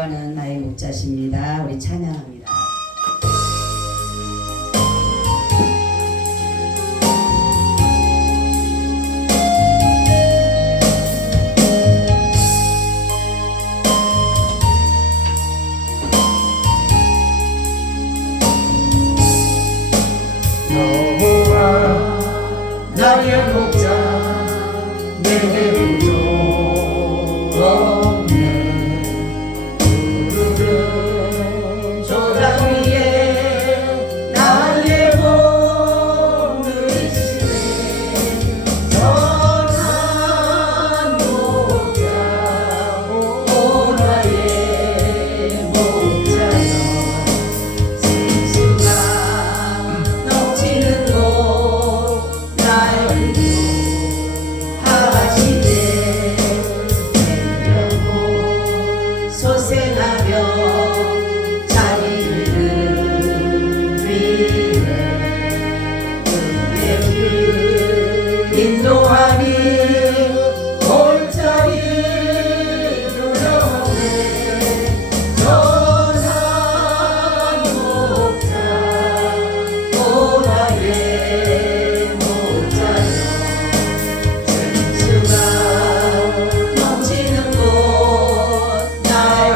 기도하는 나의 목자십니다. 우리 찬양합니다. 여호와 나의 목자 내게 부족 없네. 푸르른 조장 위에 나의 몸을 이시네. 선한 목자 오 나의 목자여 생수가 넘치는 곳 나의 하시되 생명고 소생하며 자리를 위해 은혜 길 인도하니 골짜기 두려움에 전한 목자 오 나의 목자여 생수가 넘치는 곳 나의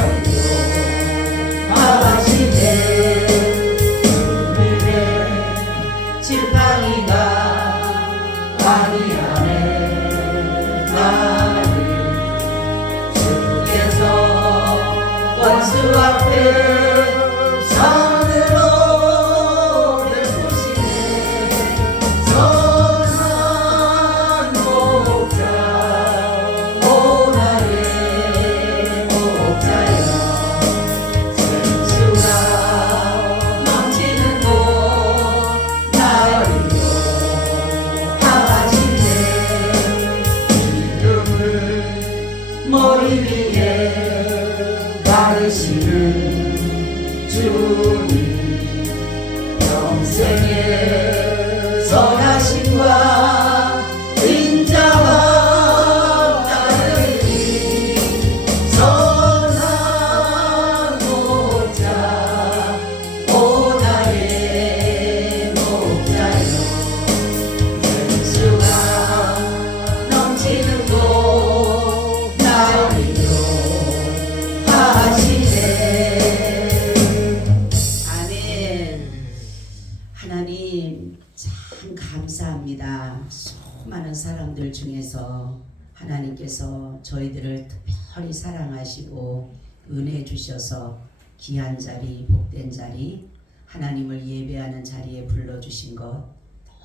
하시되 주님의 지팡이가 다리 안에 나를 주께서 원수 앞에 산으로 베푸시네. 선한 목자 오 나의 목자여 생수가 넘치는 곳 나의 하시네. 기름을 머리 위에 바르시는 주님 평생의 선하심과 인자와 따르니 선한 목자 오 나의 목자여 생수가 넘치는 곳 나의 하시네. 아멘. 하나님 참 감사합니다. 수많은 사람들 중에서 하나님께서 저희들을 특별히 사랑하시고 은혜 주셔서 귀한 자리, 복된 자리, 하나님을 예배하는 자리에 불러주신 것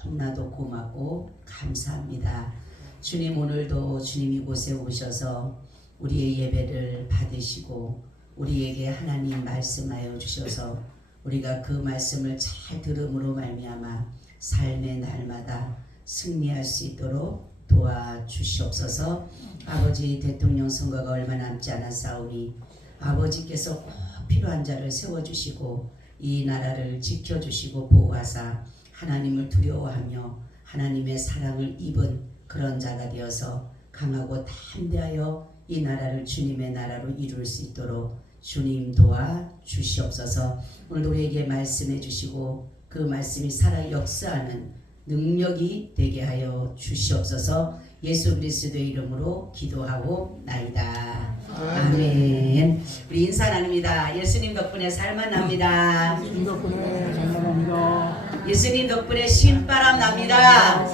너무나도 고맙고 감사합니다. 주님, 오늘도 주님 이곳에 오셔서 우리의 예배를 받으시고 우리에게 하나님 말씀하여 주셔서 우리가 그 말씀을 잘 들음으로 말미암아 삶의 날마다 승리할 수 있도록 도와주시옵소서. 아버지, 대통령 선거가 얼마 남지 않았사오니 아버지께서 꼭 필요한 자를 세워주시고 이 나라를 지켜주시고 보호하사 하나님을 두려워하며 하나님의 사랑을 입은 그런 자가 되어서 강하고 담대하여 이 나라를 주님의 나라로 이룰 수 있도록 주님 도와주시옵소서. 오늘 우리에게 말씀해 주시고 그 말씀이 살아 역사하는 능력이 되게 하여 주시옵소서. 예수 그리스도의 이름으로 기도하고 나이다. 아멘. 우리 인사 나눕니다. 예수님 덕분에 살만 납니다. 예수님 덕분에 장난합니다. 예수님 덕분에 신바람 납니다.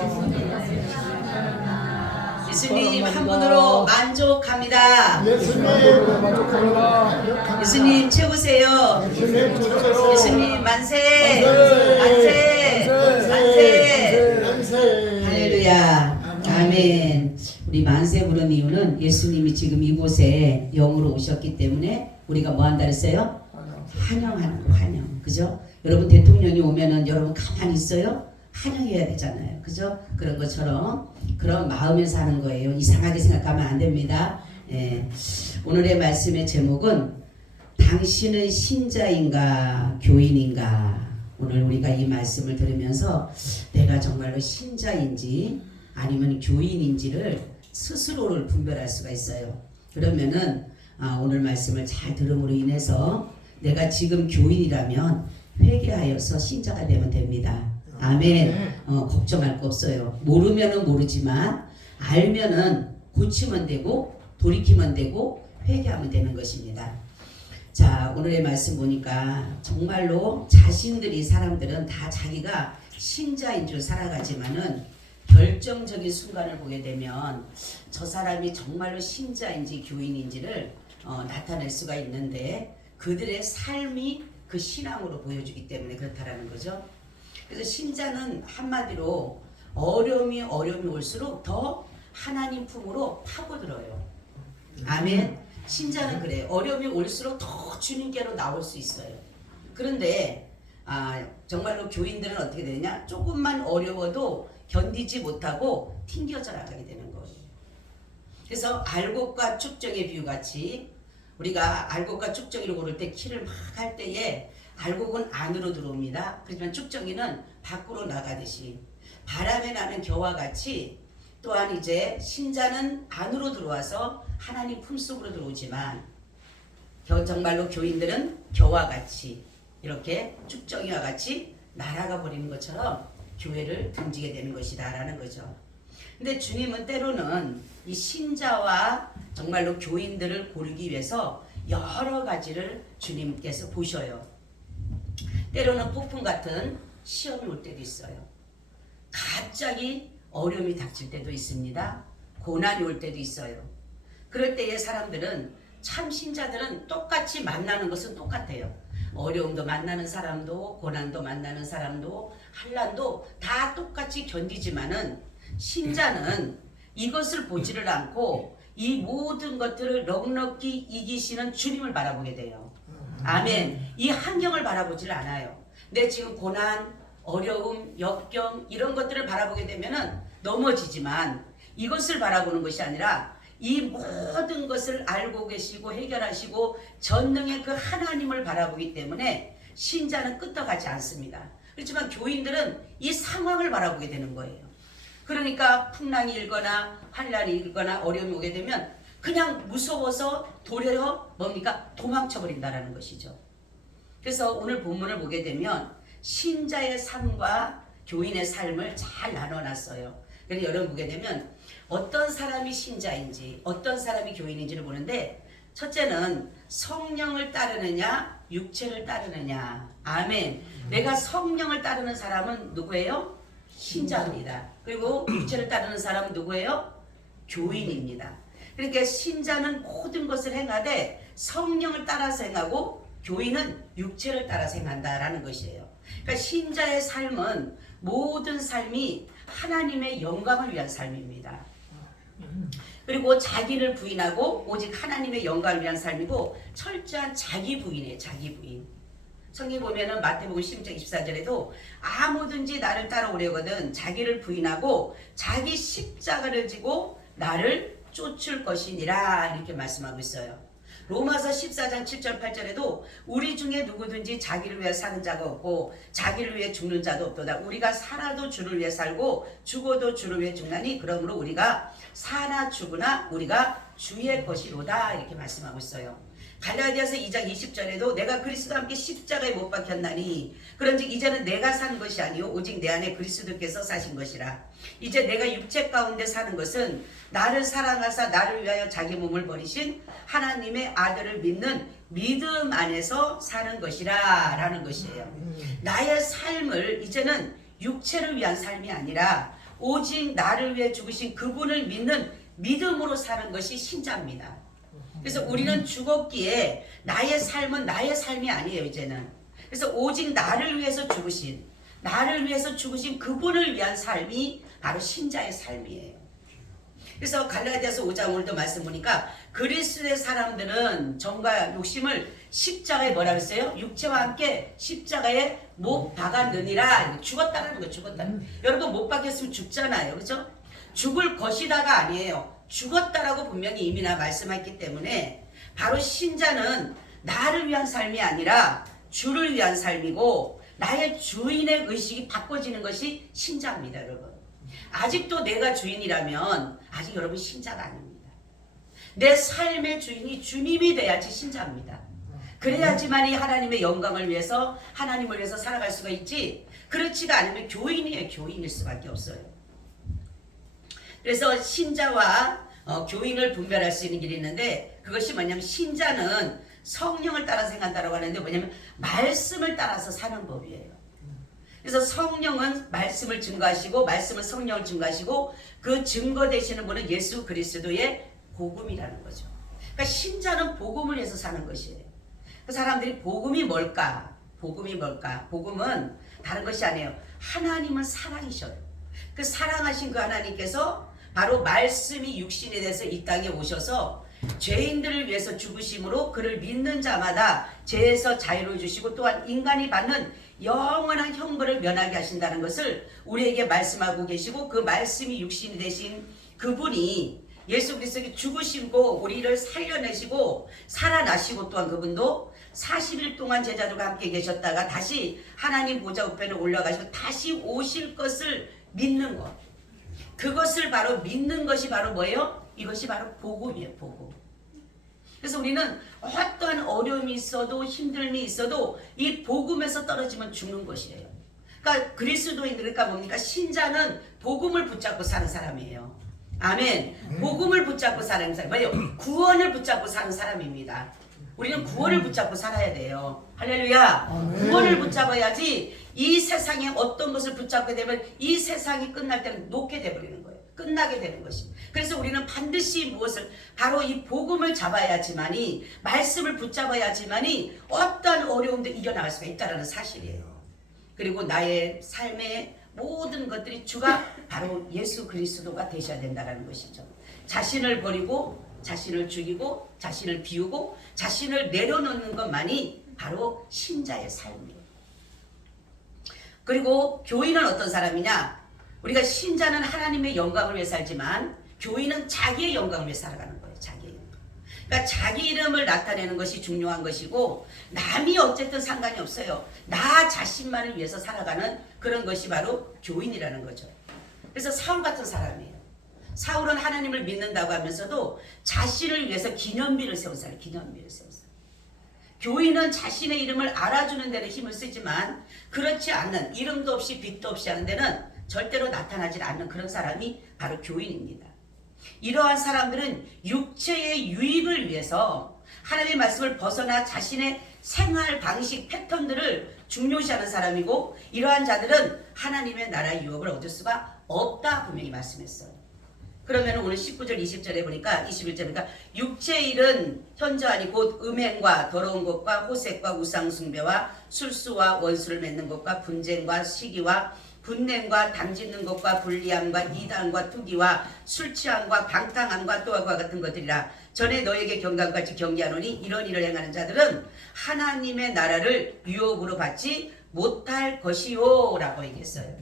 예수님 한 분으로 만족합니다. 예수님 만족합니다. 예수님 최고세요. 예수님 최고세요. 예수님 만세, 만세, 만세. 만세. 할렐루야. 아멘. 우리 만세 부른 이유는 예수님이 지금 이곳에 영으로 오셨기 때문에 우리가 뭐 한다 그랬어요? 환영하는 거, 환영. 그죠? 여러분 대통령이 오면은 여러분 가만히 있어요? 환영해야 되잖아요. 그죠? 그런 것처럼 그런 마음에서 하는 거예요. 이상하게 생각하면 안 됩니다. 예. 오늘의 말씀의 제목은 당신은 신자인가 교인인가. 오늘 우리가 이 말씀을 들으면서 내가 정말로 신자인지 아니면 교인인지를 스스로를 분별할 수가 있어요. 그러면은 오늘 말씀을 잘 들음으로 인해서 내가 지금 교인이라면 회개하여서 신자가 되면 됩니다. 아멘. 걱정할 거 없어요. 모르면은 모르지만 알면은 고치면 되고 돌이키면 되고 회개하면 되는 것입니다. 자, 오늘의 말씀 보니까 정말로 자신들이 사람들은 다 자기가 신자인 줄 살아가지만은 결정적인 순간을 보게 되면 저 사람이 정말로 신자인지 교인인지를 나타낼 수가 있는데 그들의 삶이 그 신앙으로 보여주기 때문에 그렇다라는 거죠. 그래서 신자는 한마디로 어려움이 올수록 더 하나님 품으로 파고들어요. 아멘. 신자는 그래요. 어려움이 올수록 더 주님께로 나올 수 있어요. 그런데 정말로 교인들은 어떻게 되느냐? 조금만 어려워도 견디지 못하고 튕겨져 나가게 되는 거예요. 그래서 알곡과 축정의 비유같이 우리가 알곡과 축정이를 고를 때 키를 막 할 때에 알곡은 안으로 들어옵니다. 그렇지만 축정이는 밖으로 나가듯이 바람에 나는 겨와 같이 또한 이제 신자는 안으로 들어와서 하나님 품속으로 들어오지만 정말로 교인들은 겨와 같이 이렇게 축정이와 같이 날아가 버리는 것처럼 교회를 등지게 되는 것이다 라는 거죠. 근데 주님은 때로는 이 신자와 정말로 교인들을 고르기 위해서 여러 가지를 주님께서 보셔요. 때로는 폭풍 같은 시험이 올 때도 있어요. 갑자기 어려움이 닥칠 때도 있습니다. 고난이 올 때도 있어요. 그럴 때의 사람들은 참 신자들은 똑같이 만나는 것은 똑같아요. 어려움도 만나는 사람도 고난도 만나는 사람도 환난도 다 똑같이 견디지만은 신자는 이것을 보지를 않고 이 모든 것들을 넉넉히 이기시는 주님을 바라보게 돼요. 아멘. 이 환경을 바라보지를 않아요. 내 지금 고난, 어려움, 역경 이런 것들을 바라보게 되면은 넘어지지만 이것을 바라보는 것이 아니라 이 모든 것을 알고 계시고 해결하시고 전능의 그 하나님을 바라보기 때문에 신자는 끄떡하지 않습니다. 그렇지만 교인들은 이 상황을 바라보게 되는 거예요. 그러니까 풍랑이 일거나 환란이 일거나 어려움이 오게 되면 그냥 무서워서 도리어 뭡니까? 도망쳐 버린다라는 것이죠. 그래서 오늘 본문을 보게 되면 신자의 삶과 교인의 삶을 잘 나눠놨어요. 그래서 여러분 보게 되면 어떤 사람이 신자인지 어떤 사람이 교인인지를 보는데 첫째는 성령을 따르느냐 육체를 따르느냐. 아멘. 내가 성령을 따르는 사람은 누구예요? 신자입니다. 그리고 육체를 따르는 사람은 누구예요? 교인입니다. 그러니까 신자는 모든 것을 행하되 성령을 따라서 행하고 교인은 육체를 따라서 행한다라는 것이에요. 그러니까 신자의 삶은 모든 삶이 하나님의 영광을 위한 삶입니다. 그리고 자기를 부인하고 오직 하나님의 영광을 위한 삶이고 철저한 자기 부인이에요. 자기 부인. 성경 보면은 마태복음 16장 24절에도 아무든지 나를 따라오려거든 자기를 부인하고 자기 십자가를 지고 나를 쫓을 것이니라 이렇게 말씀하고 있어요. 로마서 14장 7절 8절에도 우리 중에 누구든지 자기를 위해 사는 자가 없고 자기를 위해 죽는 자도 없도다. 우리가 살아도 주를 위해 살고 죽어도 주를 위해 죽나니 그러므로 우리가 사나 죽으나 우리가 주의 것이로다 이렇게 말씀하고 있어요. 갈라디아서 2장 20절에도 내가 그리스도와 함께 십자가에 못 박혔나니 그런즉 이제는 내가 사는 것이 아니요 오직 내 안에 그리스도께서 사신 것이라. 이제 내가 육체 가운데 사는 것은 나를 사랑하사 나를 위하여 자기 몸을 버리신 하나님의 아들을 믿는 믿음 안에서 사는 것이라 라는 것이에요. 나의 삶을 이제는 육체를 위한 삶이 아니라 오직 나를 위해 죽으신 그분을 믿는 믿음으로 사는 것이 신자입니다. 그래서 우리는 죽었기에 나의 삶은 나의 삶이 아니에요 이제는. 그래서 오직 나를 위해서 죽으신 그분을 위한 삶이 바로 신자의 삶이에요. 그래서 갈라디아서 5장 오늘도 말씀 보니까 그리스도의 사람들은 정과 욕심을 십자가에 뭐라 그랬어요? 육체와 함께 십자가에 못 박았느니라. 죽었다라는 거예요. 죽었다. 여러분 못 박혔으면 죽잖아요. 그렇죠? 죽을 것이다가 아니에요. 죽었다라고 분명히 이미 말씀했기 때문에 바로 신자는 나를 위한 삶이 아니라 주를 위한 삶이고 나의 주인의 의식이 바꿔지는 것이 신자입니다. 여러분 아직도 내가 주인이라면 아직 여러분 신자가 아닙니다. 내 삶의 주인이 주님이 돼야지 신자입니다. 그래야지만이 하나님의 영광을 위해서 하나님을 위해서 살아갈 수가 있지, 그렇지가 않으면 교인이에요. 교인일 수밖에 없어요. 그래서 신자와 교인을 분별할 수 있는 길이 있는데, 그것이 뭐냐면 신자는 성령을 따라서 행한다라고 하는데, 뭐냐면 말씀을 따라서 사는 법이에요. 그래서 성령은 말씀을 증거하시고, 말씀은 성령을 증거하시고, 그 증거 되시는 분은 예수 그리스도의 복음이라는 거죠. 그러니까 신자는 복음을 위해서 사는 것이에요. 그 사람들이 복음이 뭘까? 복음이 뭘까? 복음은 다른 것이 아니에요. 하나님은 사랑이셔요. 그 사랑하신 그 하나님께서 바로 말씀이 육신이 돼서 이 땅에 오셔서 죄인들을 위해서 죽으심으로 그를 믿는 자마다 죄에서 자유를 주시고, 또한 인간이 받는 영원한 형벌을 면하게 하신다는 것을 우리에게 말씀하고 계시고, 그 말씀이 육신이 되신 그분이 예수 그리스도께 죽으시고 우리를 살려내시고 살아나시고, 또한 그분도 40일 동안 제자들과 함께 계셨다가 다시 하나님 보좌 우편에 올라가시고 다시 오실 것을 믿는 것, 그것을 바로 믿는 것이 바로 뭐예요? 이것이 바로 복음이에요. 복음. 그래서 우리는 어떠한 어려움이 있어도 힘듦이 있어도 이 복음에서 떨어지면 죽는 것이에요. 그러니까 그리스도인, 그러니까 뭡니까? 신자는 복음을 붙잡고 사는 사람이에요. 아멘. 복음을 붙잡고 사는 사람, 뭐예요? 구원을 붙잡고 사는 사람입니다. 우리는 구원을 붙잡고 살아야 돼요. 할렐루야. 구원을 붙잡아야지 이 세상에 어떤 것을 붙잡게 되면 이 세상이 끝날 때는 놓게 되버리는 거예요. 끝나게 되는 것이. 그래서 우리는 반드시 무엇을, 바로 이 복음을 잡아야지만이, 말씀을 붙잡아야지만이 어떠한 어려움도 이겨나갈 수가 있다는 사실이에요. 그리고 나의 삶의 모든 것들이 주가 바로 예수 그리스도가 되셔야 된다는 것이죠. 자신을 버리고 자신을 죽이고 자신을 비우고 자신을 내려놓는 것만이 바로 신자의 삶이에요. 그리고 교인은 어떤 사람이냐? 우리가 신자는 하나님의 영광을 위해 살지만 교인은 자기의 영광을 위해 살아가는 거예요. 자기의 영광. 그러니까 자기 이름을 나타내는 것이 중요한 것이고, 남이 어쨌든 상관이 없어요. 나 자신만을 위해서 살아가는 그런 것이 바로 교인이라는 거죠. 그래서 사울 같은 사람이에요. 사울은 하나님을 믿는다고 하면서도 자신을 위해서 기념비를 세운 사람, 기념비를 세운 사람. 교인은 자신의 이름을 알아주는 데는 힘을 쓰지만 그렇지 않는, 이름도 없이 빛도 없이 하는 데는 절대로 나타나지 않는 그런 사람이 바로 교인입니다. 이러한 사람들은 육체의 유익을 위해서 하나님의 말씀을 벗어나 자신의 생활 방식, 패턴들을 중요시하는 사람이고, 이러한 자들은 하나님의 나라의 유업을 얻을 수가 없다 분명히 말씀했어요. 그러면 오늘 19절 20절에 보니까 21절에 보니까 육체의 일은 현저하니 곧 음행과 더러운 것과 호색과 우상숭배와 술수와 원수를 맺는 것과 분쟁과 시기와 분냄과 담짓는 것과 불리함과 이단과 투기와 술취함과 방탕함과 또한 그와 같은 것들이라. 전에 너에게 경감같이 경계하노니 이런 일을 행하는 자들은 하나님의 나라를 유업으로 받지 못할 것이요 라고 얘기했어요.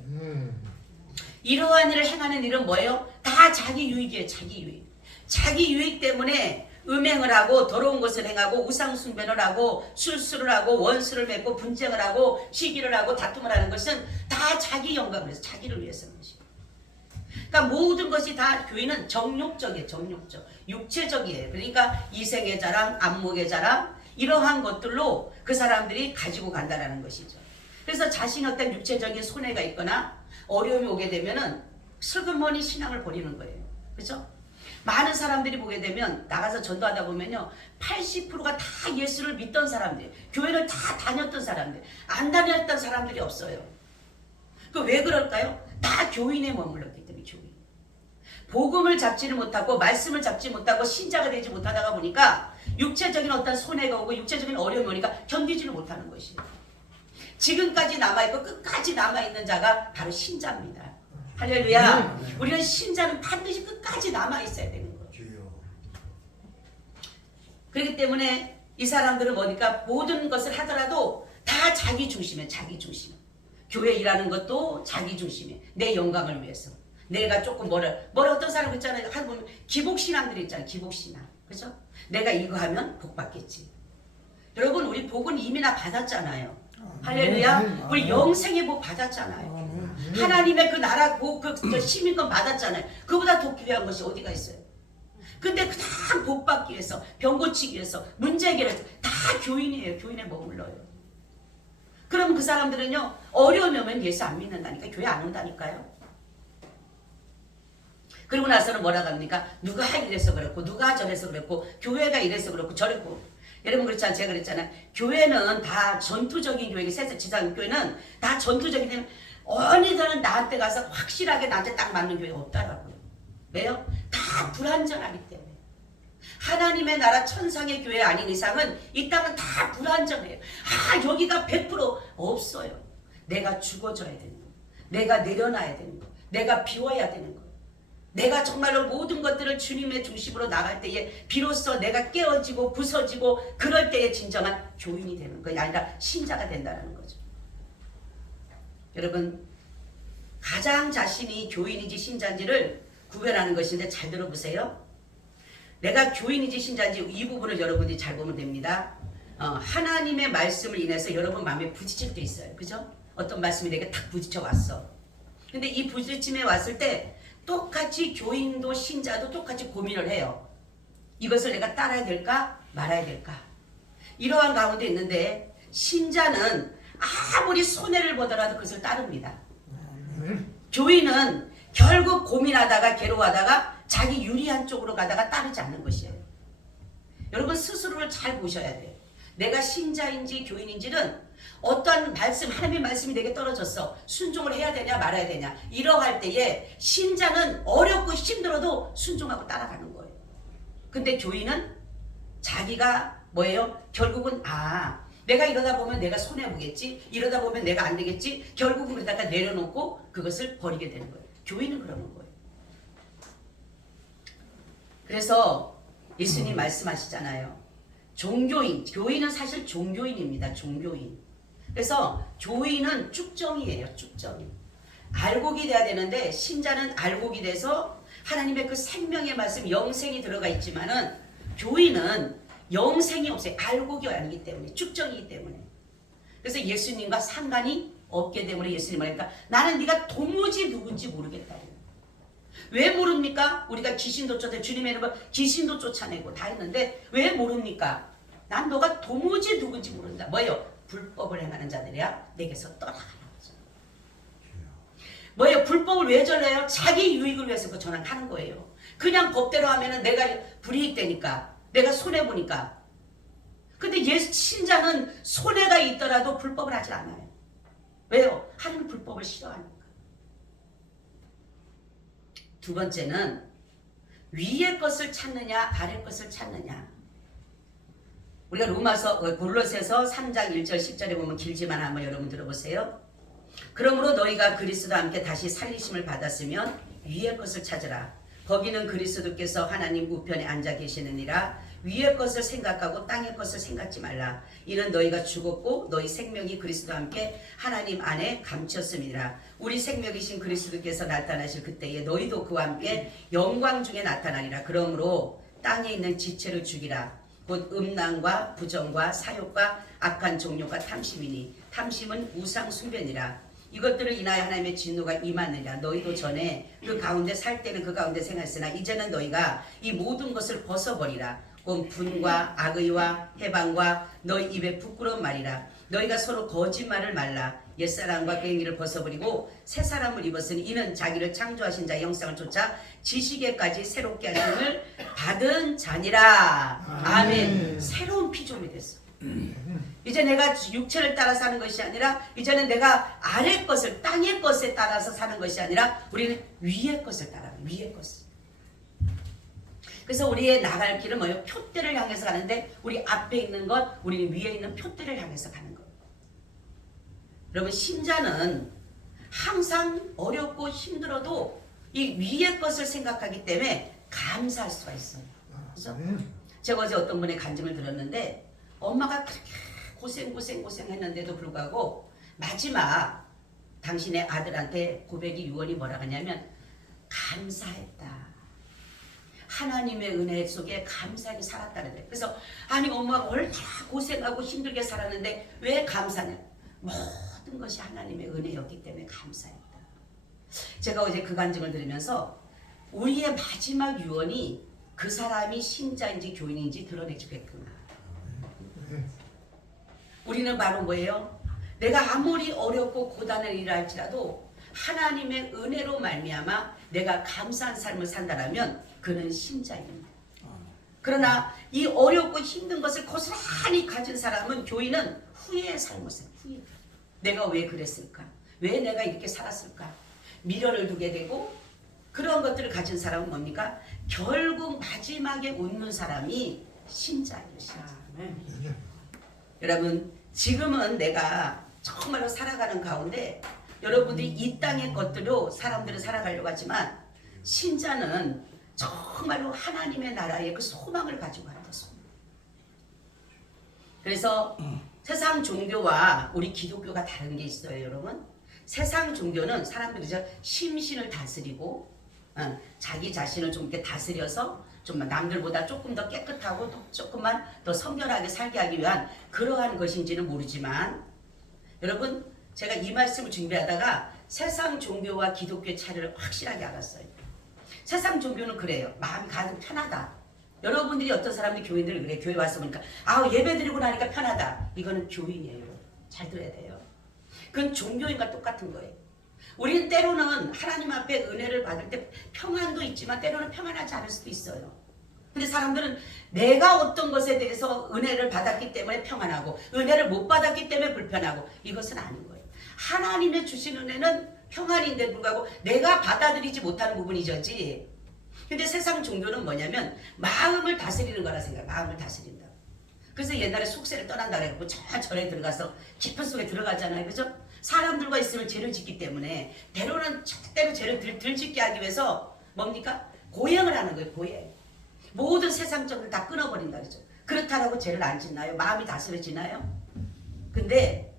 이러한 일을 행하는 일은 뭐예요? 다 자기 유익이에요. 자기 유익. 자기 유익 때문에 음행을 하고 더러운 것을 행하고 우상숭배를 하고 술수를 하고 원수를 맺고 분쟁을 하고 시기를 하고 다툼을 하는 것은 다 자기 영광을 위해서, 자기를 위해서 하는 것이에요. 그러니까 모든 것이 다 교인은 정욕적이에요. 정욕적. 육체적이에요. 그러니까 이생의 자랑, 안목의 자랑, 이러한 것들로 그 사람들이 가지고 간다는 것이죠. 그래서 자신이 어떤 육체적인 손해가 있거나 어려움이 오게 되면은 슬그머니 신앙을 버리는 거예요. 그렇죠? 많은 사람들이 보게 되면 나가서 전도하다 보면요, 80%가 다 예수를 믿던 사람들, 교회를 다 다녔던 사람들, 안 다녔던 사람들이 없어요. 그 왜 그럴까요? 다 교인에 머물렀기 때문에. 교인. 복음을 잡지를 못하고 말씀을 잡지 못하고 신자가 되지 못하다가 보니까 육체적인 어떤 손해가 오고 육체적인 어려움이 오니까 견디지를 못하는 것이에요. 지금까지 남아있고 끝까지 남아있는 자가 바로 신자입니다. 할렐루야. 우리는 신자는 반드시 끝까지 남아있어야 되는 거예요. 그렇기 때문에 이 사람들은 뭐니까 모든 것을 하더라도 다 자기 중심에, 자기 중심. 교회 일하는 것도 자기 중심에, 내 영광을 위해서. 내가 조금 어떤 사람 있잖아요. 보면 기복신앙들이 있잖아요. 기복신앙. 그죠? 내가 이거 하면 복 받겠지. 여러분, 우리 복은 이미나 받았잖아요. 할렐루야. 우리 영생의 복 받았잖아요. 하나님의 그 나라 복, 그 시민권 받았잖아요. 그보다 더 귀한 것이 어디가 있어요? 근데 다 복받기 위해서, 병 고치기 위해서, 문제 해결해서 다 교인이에요. 교인에 머물러요. 그럼 그 사람들은요, 어려움이 오면 예수 안 믿는다니까, 교회 안 온다니까요. 그러고 나서는 뭐라고 합니까? 누가 이래서 그렇고, 누가 저래서 그렇고, 교회가 이래서 그렇고, 저랬고. 여러분 그렇잖아요. 제가 그랬잖아요. 교회는 다 전투적인 교회고, 세상 지상 교회는 다 전투적이기 때문에 어느들은 나한테 가서 확실하게 나한테 딱 맞는 교회가 없다라고요. 왜요? 다 불안전하기 때문에. 하나님의 나라 천상의 교회 아닌 이상은 이 땅은 다 불안전해요. 여기가 100% 없어요. 내가 죽어져야 되는 거, 내가 내려놔야 되는 거, 내가 비워야 되는 거, 내가 정말로 모든 것들을 주님의 중심으로 나갈 때에 비로소 내가 깨어지고 부서지고 그럴 때에 진정한 교인이 되는 것이 아니라 신자가 된다는 거죠. 여러분, 가장 자신이 교인인지 신자인지를 구별하는 것인데 잘 들어보세요. 내가 교인인지 신자인지 이 부분을 여러분들이 잘 보면 됩니다. 하나님의 말씀을 인해서 여러분 마음에 부딪힐 때 있어요. 그죠? 어떤 말씀이 내게 탁 부딪혀 왔어. 근데 이 부딪힘에 왔을 때 똑같이 교인도 신자도 똑같이 고민을 해요. 이것을 내가 따라야 될까 말아야 될까. 이러한 가운데 있는데 신자는 아무리 손해를 보더라도 그것을 따릅니다. 교인은 결국 고민하다가 괴로워하다가 자기 유리한 쪽으로 가다가 따르지 않는 것이에요. 여러분 스스로를 잘 보셔야 돼요. 내가 신자인지 교인인지는 어떤 말씀, 하나님의 말씀이 내게 떨어졌어. 순종을 해야 되냐 말아야 되냐. 이러할 때에 신자는 어렵고 힘들어도 순종하고 따라가는 거예요. 근데 교인은 자기가 뭐예요? 결국은 내가 이러다 보면 내가 손해보겠지. 이러다 보면 내가 안 되겠지. 결국은 그러다가 내려놓고 그것을 버리게 되는 거예요. 교인은 그러는 거예요. 그래서 예수님 말씀하시잖아요. 종교인, 교인은 사실 종교인입니다. 종교인. 그래서 교인은 쭉정이에요. 쭉정이. 알곡이 돼야 되는데 신자는 알곡이 돼서 하나님의 그 생명의 말씀 영생이 들어가 있지만은 교인은 영생이 없어요. 알곡이 아니기 때문에 쭉정이기 때문에. 그래서 예수님과 상관이 없기 때문에 예수님 말하니까 나는 네가 도무지 누군지 모르겠다. 왜 모릅니까? 우리가 귀신도 쫓아 주님의 이름으로 귀신도 쫓아내고 다 했는데 왜 모릅니까? 난 너가 도무지 누군지 모른다. 뭐예요? 불법을 행하는 자들이야 내게서 떠나가는 거죠. 뭐예요? 불법을 왜 전해요? 자기 유익을 위해서 그 전환하는 거예요. 그냥 법대로 하면은 내가 불이익되니까, 내가 손해보니까. 근데 예수 신자는 손해가 있더라도 불법을 하지 않아요. 왜요? 하나님 불법을 싫어하니까. 두 번째는 위의 것을 찾느냐 아래 것을 찾느냐. 우리가 골로새서 3장 1절 10절에 보면 길지만 한번 여러분 들어보세요. 그러므로 너희가 그리스도와 함께 다시 살리심을 받았으면 위의 것을 찾으라. 거기는 그리스도께서 하나님 우편에 앉아 계시느니라. 위의 것을 생각하고 땅의 것을 생각지 말라. 이는 너희가 죽었고 너희 생명이 그리스도와 함께 하나님 안에 감췄음이라. 우리 생명이신 그리스도께서 나타나실 그때에 너희도 그와 함께 영광 중에 나타나리라. 그러므로 땅에 있는 지체를 죽이라. 곧 음란과 부정과 사욕과 악한 종욕과 탐심이니 탐심은 우상 숭배니라. 이것들을 인하여 하나님의 진노가 임하느니라. 너희도 전에 그 가운데 살 때는 그 가운데 생활했으나 이제는 너희가 이 모든 것을 벗어버리라. 곧 분과 악의와 해방과 너희 입에 부끄러운 말이라. 너희가 서로 거짓말을 말라. 옛사람과 그 행위를 벗어버리고 새 사람을 입었으니 이는 자기를 창조하신 자의 형상을 쫓아 지식에까지 새롭게 하심을 받은 자니라. 아멘. 새로운 피조물이 됐어. 이제 내가 육체를 따라 사는 것이 아니라 이제는 내가 아래 것을, 땅의 것에 따라서 사는 것이 아니라 우리는 위의 것을 따라, 위의 것을. 그래서 우리의 나갈 길은 뭐예요? 표대를 향해서 가는데 우리 앞에 있는 것, 우리는 위에 있는 표대를 향해서 가는 것. 여러분 신자는 항상 어렵고 힘들어도 이 위의 것을 생각하기 때문에 감사할 수가 있어요. 그렇죠? 제가 어제 어떤 분의 간증을 들었는데 엄마가 그렇게 고생했는데도 불구하고 마지막 당신의 아들한테 고백이 유언이 뭐라 하냐면 감사했다. 하나님의 은혜 속에 감사하게 살았다는 거예요. 그래서 아니 엄마가 얼마나 고생하고 힘들게 살았는데 왜 감사냐? 모든 것이 하나님의 은혜였기 때문에 감사했다. 제가 어제 그 간증을 들으면서 우리의 마지막 유언이 그 사람이 신자인지 교인인지 드러내주게끔. 우리는 바로 뭐예요? 내가 아무리 어렵고 고단한 일을 할지라도 하나님의 은혜로 말미암아 내가 감사한 삶을 산다라면 그는 신자입니다. 그러나 이 어렵고 힘든 것을 고스란히 가진 사람은, 교인은 후회의 삶을 살아요. 후회. 내가 왜 그랬을까? 왜 내가 이렇게 살았을까? 미련을 두게 되고, 그런 것들을 가진 사람은 뭡니까? 결국 마지막에 웃는 사람이 신자예요. 신자. 여러분, 지금은 내가 정말로 살아가는 가운데 여러분들이 이 땅의 것들로 사람들은 살아가려고 하지만, 신자는 정말로 하나님의 나라의 그 소망을 가지고 가는 것입니다. 그래서 세상 종교와 우리 기독교가 다른 게 있어요, 여러분. 세상 종교는 사람들이 심신을 다스리고 자기 자신을 좀 이렇게 다스려서 좀 남들보다 조금 더 깨끗하고 또 조금만 더 성결하게 살게 하기 위한 그러한 것인지는 모르지만, 여러분, 제가 이 말씀을 준비하다가 세상 종교와 기독교의 차이를 확실하게 알았어요. 세상 종교는 그래요. 마음이 가장 편하다. 여러분들이 어떤 사람들이 교인들 그래. 교회 와서 보니까 예배 드리고 나니까 편하다. 이거는 교인이에요. 잘 들어야 돼요. 그건 종교인과 똑같은 거예요. 우리는 때로는 하나님 앞에 은혜를 받을 때 평안도 있지만 때로는 평안하지 않을 수도 있어요. 근데 사람들은 내가 어떤 것에 대해서 은혜를 받았기 때문에 평안하고 은혜를 못 받았기 때문에 불편하고, 이것은 아닌 거예요. 하나님의 주신 은혜는 평안인데 불구하고 내가 받아들이지 못하는 부분이지. 근데 세상 종교는 뭐냐면 마음을 다스리는 거라 생각해요. 마음을 다스린다. 그래서 옛날에 속세를 떠난다 그래갖고 저 절에 들어가서 깊은 속에 들어가잖아요. 그죠? 사람들과 있으면 죄를 짓기 때문에 때로는 절대로 죄를 덜 짓게 하기 위해서 뭡니까? 고행을 하는 거예요. 고행. 모든 세상적을 다 끊어버린다 그러죠. 그렇다라고 죄를 안 짓나요? 마음이 다스려지나요? 근데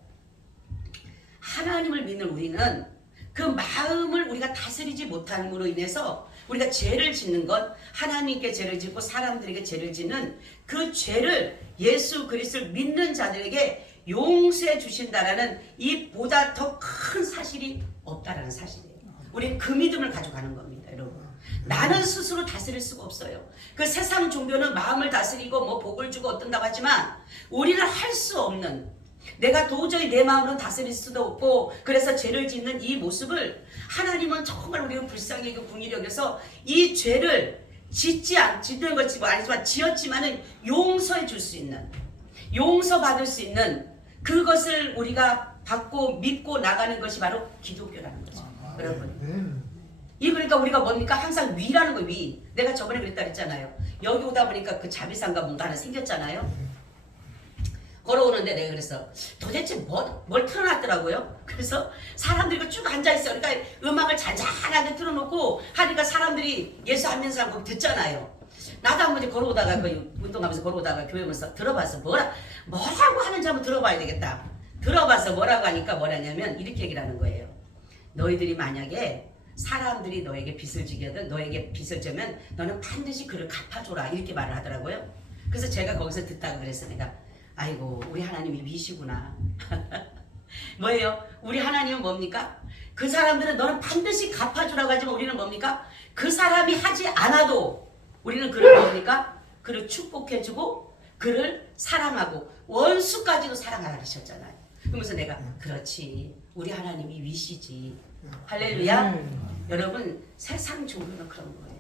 하나님을 믿는 우리는 그 마음을 우리가 다스리지 못함으로 인해서 우리가 죄를 짓는 것, 하나님께 죄를 짓고 사람들에게 죄를 짓는 그 죄를 예수 그리스도를 믿는 자들에게 용서해 주신다라는 이 보다 더 큰 사실이 없다라는 사실이에요. 우리는 그 믿음을 가져가는 겁니다, 여러분. 나는 스스로 다스릴 수가 없어요. 그 세상 종교는 마음을 다스리고 뭐 복을 주고 어떤다고 하지만 우리는 할 수 없는, 내가 도저히 내 마음으로 다스릴 수도 없고 그래서 죄를 짓는 이 모습을 하나님은 정말 우리를 불쌍히 여기고 긍휼히 여겨서 이 죄를 짓는 것이 아니지만 지었지만은 용서해 줄 수 있는, 용서받을 수 있는 그것을 우리가 받고 믿고 나가는 것이 바로 기독교라는 거죠. 여러분. 이 그러니까 우리가 뭡니까? 항상 위라는 거예요. 위. 내가 저번에 그랬다 그랬잖아요. 여기 오다 보니까 그 자비상가 뭔가 하나 생겼잖아요. 걸어오는데 내가 그래서 도대체 뭘 틀어놨더라고요. 그래서 사람들이 쭉 앉아있어요. 그러니까 음악을 잔잔하게 틀어놓고 하니까 사람들이 예수 안 믿는 사람 듣잖아요. 나도 한번 이제 걸어오다가 운동하면서 걸어오다가 교회 오면서 들어봤어. 뭐라고 하는지 한번 들어봐야 되겠다. 들어봐서 뭐라고 하니까 뭐라냐면 이렇게 얘기를 하는 거예요. 너희들이 만약에 사람들이 너에게 빚을 지거든, 너에게 빚을 지면 너는 반드시 그를 갚아줘라, 이렇게 말을 하더라고요. 그래서 제가 거기서 듣다가 그랬어. 내가 아이고 우리 하나님이 위시구나. 뭐예요? 우리 하나님은 뭡니까? 그 사람들은 너는 반드시 갚아주라고 하지만 우리는 뭡니까? 그 사람이 하지 않아도 우리는 그를 뭡니까? 그를 축복해주고 그를 사랑하고 원수까지도 사랑하라 그러셨잖아요. 그러면서 내가 그렇지, 우리 하나님이 위시지. 할렐루야. 여러분, 세상 종교는 그런 거예요.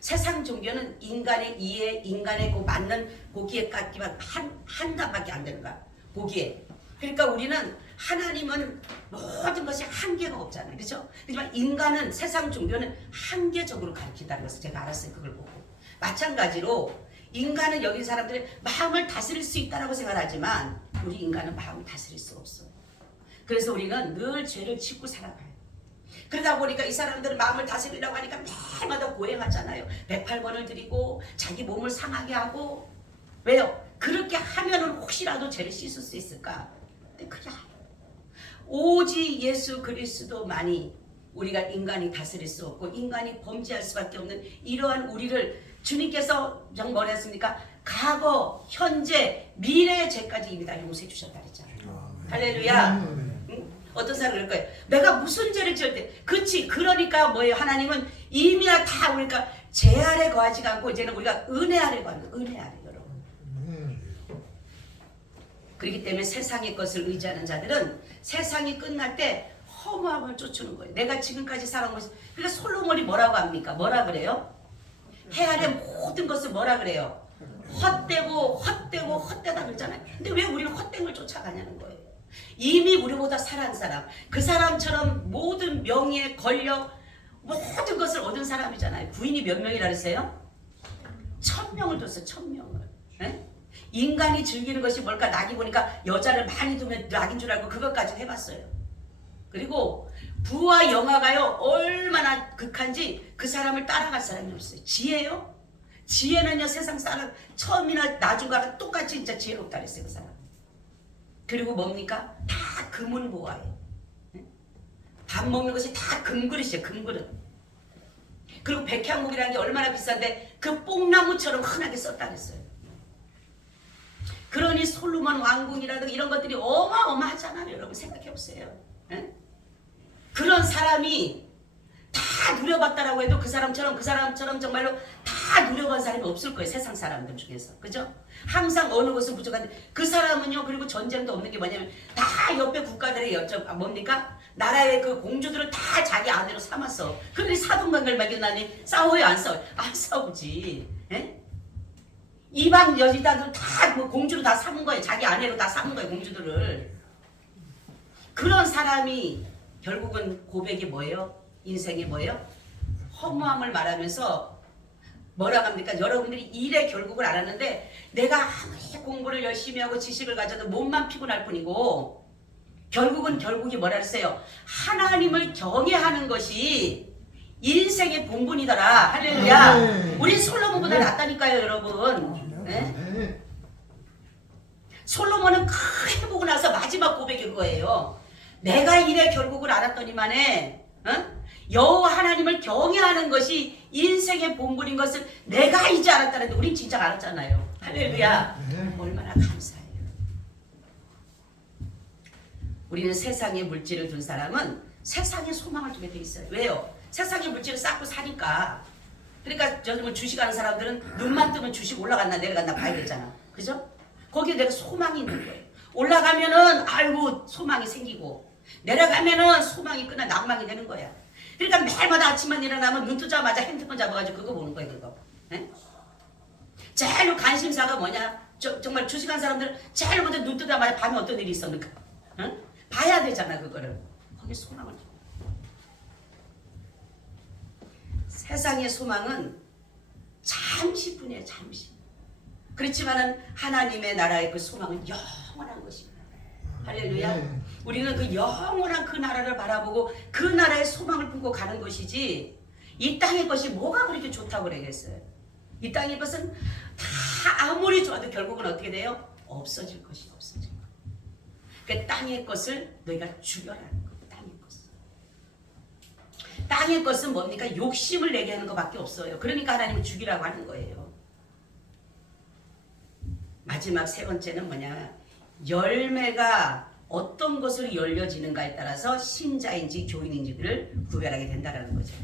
세상 종교는 인간의 이해, 인간의 그 맞는 고기에 깎기만 한 단밖에 안 되는 거야. 고기에. 그러니까 우리는 하나님은 모든 것이 한계가 없잖아요. 그렇죠? 하지만 인간은, 세상 종교는 한계적으로 가르친다는 것을 제가 알았어요. 그걸 보고. 마찬가지로 인간은 여기 사람들의 마음을 다스릴 수 있다고 생각하지만 우리 인간은 마음을 다스릴 수 없어요. 그래서 우리는 늘 죄를 짓고 살아가요. 그러다 보니까 이 사람들은 마음을 다스리려고 하니까 매일마다 고행하잖아요. 108번을 드리고 자기 몸을 상하게 하고. 왜요? 그렇게 하면은 혹시라도 죄를 씻을 수 있을까? 근데 그게 아니에요. 오직 예수 그리스도만이 우리가 인간이 다스릴 수 없고 인간이 범죄할 수밖에 없는 이러한 우리를 주님께서 뭐라 했습니까? 과거, 현재, 미래의 죄까지 이미 다 용서해 주셨다 그랬잖아요. 할렐루야. 어떤 사람 그럴 거예요. 내가 무슨 죄를 지을 때, 그치, 그러니까 뭐예요? 하나님은 이미 다 우리가 제 아래 거하지 않고 이제는 우리가 은혜 아래 거하는 거예요. 은혜 아래 여러분. 그렇기 때문에 세상의 것을 의지하는 자들은 세상이 끝날 때 허무함을 쫓는 거예요. 내가 지금까지 살아온 것이. 그러니까 솔로몬이 뭐라고 합니까? 뭐라 그래요? 해 아래 모든 것을 뭐라 그래요? 헛되고 헛되고 헛되다 그러잖아요. 근데 왜 우리는 헛된 걸 쫓아가냐는 거예요. 이미 우리보다 살아난 사람, 그 사람처럼 모든 명예, 권력, 모든 것을 얻은 사람이잖아요. 부인이 몇 명이라 그랬어요? 1000명을 줬어요. 1000명을. 네? 인간이 즐기는 것이 뭘까? 낙이 보니까 여자를 많이 두면 낙인 줄 알고 그것까지 해봤어요. 그리고 부와 영화가요 얼마나 극한지 그 사람을 따라갈 사람이 없어요. 지혜요? 지혜는요 세상 사람 처음이나 나중과 똑같이 진짜 지혜롭다 그랬어요. 그 사람. 그리고 뭡니까? 다 금은보화예요. 밥 먹는 것이 다 금그릇이에요. 금그릇. 그리고 백향목이라는 게 얼마나 비싼데 그 뽕나무처럼 흔하게 썼다 그랬어요. 그러니 솔로몬 왕궁이라든가 이런 것들이 어마어마하잖아요. 여러분 생각해보세요. 그런 사람이 다 누려봤다라고 해도 그 사람처럼 정말로 다 누려본 사람이 없을 거예요. 세상 사람들 중에서. 그죠? 항상 어느 곳은 부족한데 그 사람은요. 그리고 전쟁도 없는 게 뭐냐면 다 옆에 국가들의 뭡니까? 나라의 그 공주들을 다 자기 아내로 삼았어. 그러니 사돈관계를 맺겼나니 싸워요 안 싸워요? 안 싸우지. 에? 이방 여자들 다 뭐 공주로 다 삼은 거예요. 자기 아내로 다 삼은 거예요. 공주들을. 그런 사람이 결국은 고백이 뭐예요? 인생이 뭐예요? 허무함을 말하면서 뭐라고 합니까? 여러분들이 일의 결국을 알았는데 내가 아무리 공부를 열심히 하고 지식을 가져도 몸만 피곤할 뿐이고 결국이 뭐라 그랬어요? 하나님을 경외하는 것이 인생의 본분이더라. 할렐루야. 우리 솔로몬보다 낫다니까요 여러분. 네? 솔로몬은 크게 보고 나서 마지막 고백이 그거예요. 내가 일의 결국을 알았더니만에 여호와 하나님을 경외하는 것이 인생의 본분인 것을 내가 이제 알았다는데 우린 진짜 알았잖아요. 할렐루야. 얼마나 감사해요. 우리는 세상의 물질을 둔 사람은 세상에 소망을 두게 돼 있어요. 왜요? 세상의 물질을 쌓고 사니까. 그러니까 요즘 주식하는 사람들은 눈만 뜨면 주식 올라갔나 내려갔나 봐야 되잖아. 그죠? 거기에 내가 소망이 있는 거예요. 올라가면은 아이고 소망이 생기고 내려가면은 소망이 끝나 낭망이 되는 거야. 그러니까 매일마다 아침만 일어나면 눈 뜨자마자 핸드폰 잡아가지고 그거 보는 거예요. 그거. 에? 제일 관심사가 뭐냐? 정말 주식한 사람들은 제일 먼저 눈 뜨자마자 밤에 어떤 일이 있었는가? 에? 봐야 되잖아 그거를. 거기에 소망을 줘. 세상의 소망은 잠시뿐이에요. 잠시. 그렇지만은 하나님의 나라의 그 소망은 영원한 것입니다. 할렐루야. 우리는 그 영원한 그 나라를 바라보고 그 나라의 소망을 품고 가는 것이지 이 땅의 것이 뭐가 그렇게 좋다고 그러겠어요. 이 땅의 것은 다 아무리 좋아도 결국은 어떻게 돼요? 없어질 것이 없어질 거예요. 그 땅의 것을 너희가 죽여라는 거예요. 땅의 것을. 땅의 것은 뭡니까? 욕심을 내게 하는 것밖에 없어요. 그러니까 하나님은 죽이라고 하는 거예요. 마지막 세 번째는 뭐냐? 열매가 어떤 것으로 열려지는가에 따라서 신자인지 교인인지를 구별하게 된다는 거죠.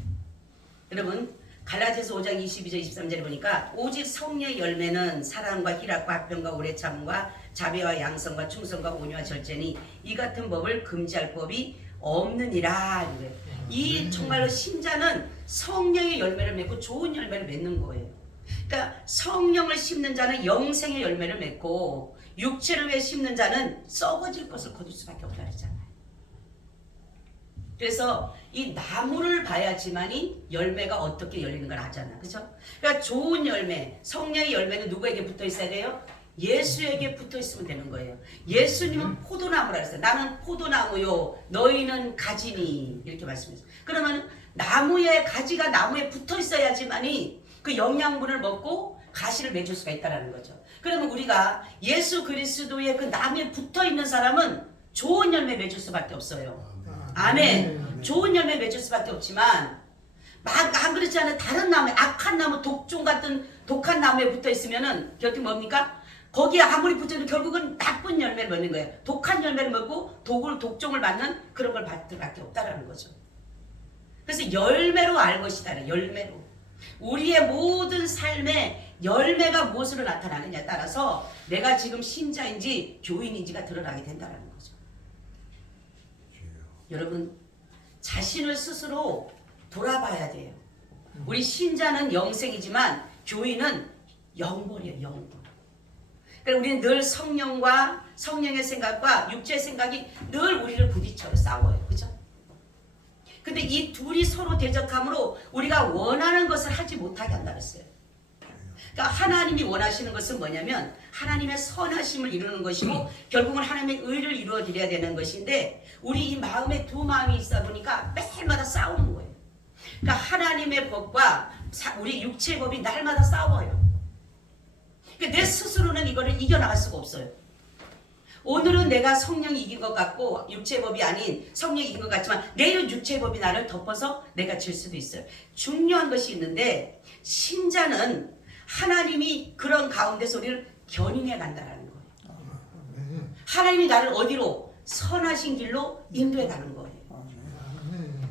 여러분 갈라디아서 5장 22절 23절에 보니까 오직 성령의 열매는 사랑과 희락과 화평과 오래 참음과 자비와 양성과 충성과 온유와 절제니 이 같은 법을 금지할 법이 없느니라. 이 정말로 신자는 성령의 열매를 맺고 좋은 열매를 맺는 거예요. 그러니까 성령을 심는 자는 영생의 열매를 맺고 육체를 위해 심는 자는 썩어질 것을 거둘 수밖에 없다 그랬잖아요. 그래서 이 나무를 봐야지만이 열매가 어떻게 열리는 걸 아잖아. 그죠? 그러니까 좋은 열매, 성령의 열매는 누구에게 붙어 있어야 돼요? 예수에게 붙어 있으면 되는 거예요. 예수님은 포도나무라 그랬어요. 나는 포도나무요, 너희는 가지니. 이렇게 말씀했어요. 그러면 나무의 가지가 나무에 붙어 있어야지만이 그 영양분을 먹고 가시를 맺을 수가 있다는 거죠. 그러면 우리가 예수 그리스도의 그 나무에 붙어 있는 사람은 좋은 열매 맺을 수밖에 없어요. 아멘. 좋은 열매 맺을 수밖에 없지만 안 그렇지 않은 다른 나무에 악한 나무, 독종 같은 독한 나무에 붙어 있으면은 결국 뭡니까? 거기에 아무리 붙어도 결국은 나쁜 열매를 먹는 거예요. 독한 열매를 먹고 독종을 맞는 그런 걸 받을 밖에 없다라는 거죠. 그래서 열매로 알 것이다. 열매로. 우리의 모든 삶의 열매가 무엇으로 나타나느냐에 따라서 내가 지금 신자인지 교인인지가 드러나게 된다는 거죠. 여러분 자신을 스스로 돌아봐야 돼요. 우리 신자는 영생이지만 교인은 영벌이에요. 영벌. 그러니까 우리는 늘 성령과 성령의 생각과 육체의 생각이 늘 우리를 부딪혀요. 싸워요. 그죠? 근데 이 둘이 서로 대적함으로 우리가 원하는 것을 하지 못하게 한다 그랬어요. 그러니까 하나님이 원하시는 것은 뭐냐면 하나님의 선하심을 이루는 것이고 결국은 하나님의 의를 이루어 드려야 되는 것인데 우리 이 마음에 두 마음이 있다 보니까 매일마다 싸우는 거예요. 그러니까 하나님의 법과 우리 육체의 법이 날마다 싸워요. 그러니까 내 스스로는 이거를 이겨나갈 수가 없어요. 오늘은 내가 성령이 이긴 것 같고 육체의 법이 아닌 성령이 이긴 것 같지만 내일은 육체의 법이 나를 덮어서 내가 질 수도 있어요. 중요한 것이 있는데 신자는 하나님이 그런 가운데서 우리를 견인해 간다는 거예요. 하나님이 나를 어디로? 선하신 길로 인도해 가는 거예요.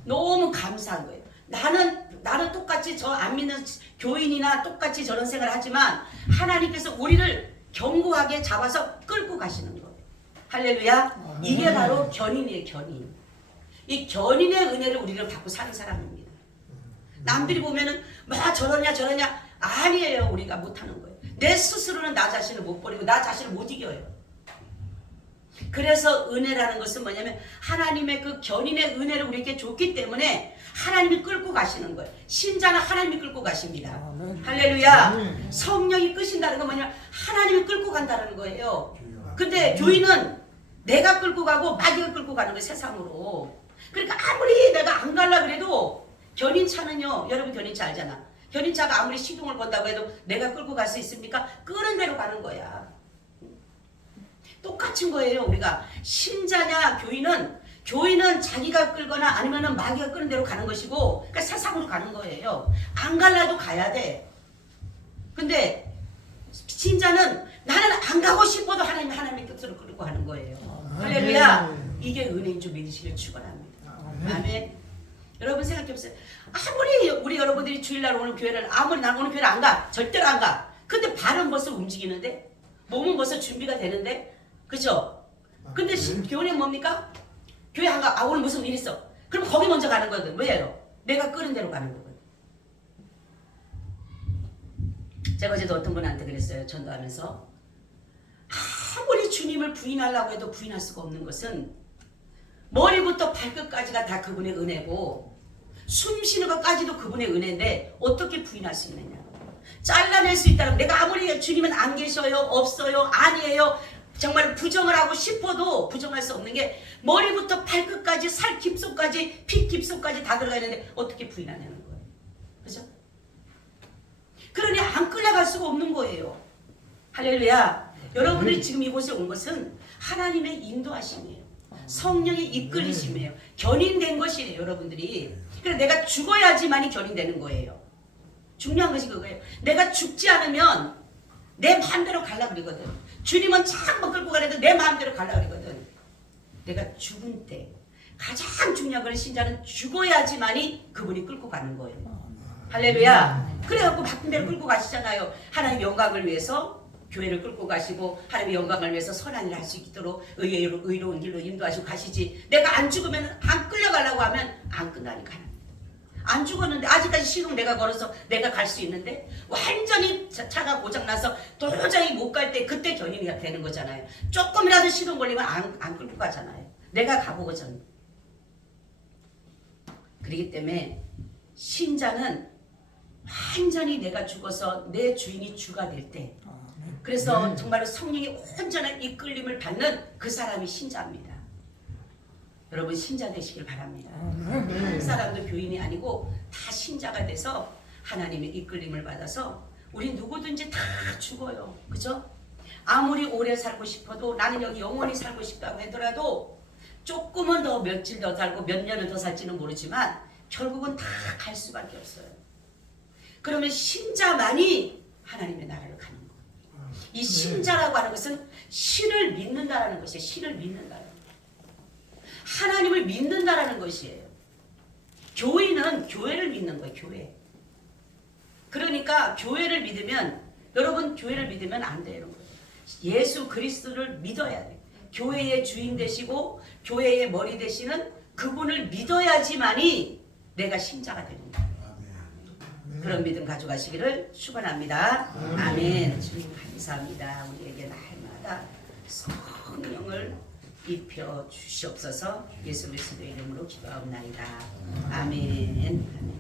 너무 감사한 거예요. 나는 똑같이 저 안 믿는 교인이나 똑같이 저런 생각을 하지만 하나님께서 우리를 견고하게 잡아서 끌고 가시는 거예요. 할렐루야. 이게 바로 견인이에요. 견인. 이 견인의 은혜를 우리를 받고 사는 사람입니다. 남들이 보면은 뭐 저러냐 아니에요. 우리가 못하는 거예요. 내 스스로는 나 자신을 못 버리고 나 자신을 못 이겨요. 그래서 은혜라는 것은 뭐냐면 하나님의 그 견인의 은혜를 우리에게 줬기 때문에 하나님이 끌고 가시는 거예요. 신자는 하나님이 끌고 가십니다. 할렐루야. 성령이 끄신다는 건 뭐냐면 하나님이 끌고 간다는 거예요. 근데 교인은 내가 끌고 가고 마귀가 끌고 가는 거예요. 세상으로. 그러니까 아무리 내가 안 가려 그래도 견인차는요. 여러분 견인차 알잖아. 견인차가 아무리 시동을 건다고 해도 내가 끌고 갈 수 있습니까? 끄는 대로 가는 거야. 똑같은 거예요. 우리가 신자냐 교인은 자기가 끌거나 아니면은 마귀가 끄는 대로 가는 것이고 그러니까 세상으로 가는 거예요. 안 갈라도 가야 돼. 근데 신자는 나는 안 가고 싶어도 하나님의 뜻으로 끌고 가는 거예요. 할렐루야. 이게 은혜인 줄 믿으시길 축원합니다. 아멘. 여러분 생각해보세요. 아무리 우리 여러분들이 주일날 오는 교회를 아무리 난 오늘 교회를 안 가. 절대로 안 가. 근데 발은 벌써 움직이는데 몸은 벌써 준비가 되는데 그죠? 근데 교회는 뭡니까? 교회 안 가. 오늘 무슨 일 있어. 그럼 거기 먼저 가는 거거든. 왜요? 내가 끄는 대로 가는 거거든. 제가 어제도 어떤 분한테 그랬어요. 전도하면서 아무리 주님을 부인하려고 해도 부인할 수가 없는 것은 머리부터 발끝까지가 다 그분의 은혜고 숨 쉬는 것까지도 그분의 은혜인데 어떻게 부인할 수 있느냐. 잘라낼 수 있다면 내가 아무리 주님은 안 계셔요. 없어요. 아니에요. 정말 부정을 하고 싶어도 부정할 수 없는 게 머리부터 발끝까지 살 깊숙까지 피 깊숙까지 다 들어가 있는데 어떻게 부인하냐는 거예요. 그죠? 그러니 안 끌려갈 수가 없는 거예요. 할렐루야. 여러분들이 지금 이곳에 온 것은 하나님의 인도하심이에요. 성령의 이끌리심이에요. 견인된 것이에요. 여러분들이. 그래서 내가 죽어야지만이 견인되는 거예요. 중요한 것이 그거예요. 내가 죽지 않으면 내 마음대로 가려고 그러거든. 주님은 참뭐 끌고 가려도 내 마음대로 가려고 그러거든. 내가 죽은 때 가장 중요한 건 신자는 죽어야지만이 그분이 끌고 가는 거예요. 할렐루야. 그래갖고 바쁜 대로 끌고 가시잖아요. 하나님의 영광을 위해서 교회를 끌고 가시고 하나님의 영광을 위해서 선한 일을 할 수 있도록 의로운 길로 인도하시고 가시지. 내가 안 죽으면 안 끌려가려고 하면 안 끝나니까. 안 죽었는데 아직까지 시동 내가 걸어서 내가 갈 수 있는데 완전히 차가 고장나서 도저히 못 갈 때 그때 견인이 되는 거잖아요. 조금이라도 시동 걸리면 안 끌고 가잖아요. 내가 가보거든. 그렇기 때문에 신자는 완전히 내가 죽어서 내 주인이 주가 될 때 그래서 정말 성령의 온전한 이끌림을 받는 그 사람이 신자입니다. 여러분 신자 되시길 바랍니다. 한 사람도 교인이 아니고 다 신자가 돼서 하나님의 이끌림을 받아서 우리 누구든지 다 죽어요. 그죠? 아무리 오래 살고 싶어도 나는 여기 영원히 살고 싶다고 하더라도 조금은 더 며칠 더 살고 몇 년을 더 살지는 모르지만 결국은 다 갈 수밖에 없어요. 그러면 신자만이 하나님의 나라를 가는 거예요. 이 신자라고 하는 것은 신을 믿는다라는 것이에요. 신을 믿는다라는 거예요. 하나님을 믿는다라는 것이에요. 교인은 교회를 믿는 거예요. 교회. 그러니까 교회를 믿으면 여러분 교회를 믿으면 안 돼요. 예수 그리스도를 믿어야 돼. 교회의 주인 되시고 교회의 머리 되시는 그분을 믿어야지만이 내가 신자가 되는 거예요. 그런 믿음 가져가시기를 축원합니다. 아멘. 주님 감사합니다. 우리에게 날마다 성령을 입혀 주시옵소서. 예수 그리스도의 이름으로 기도하옵나이다. 아멘. 아멘.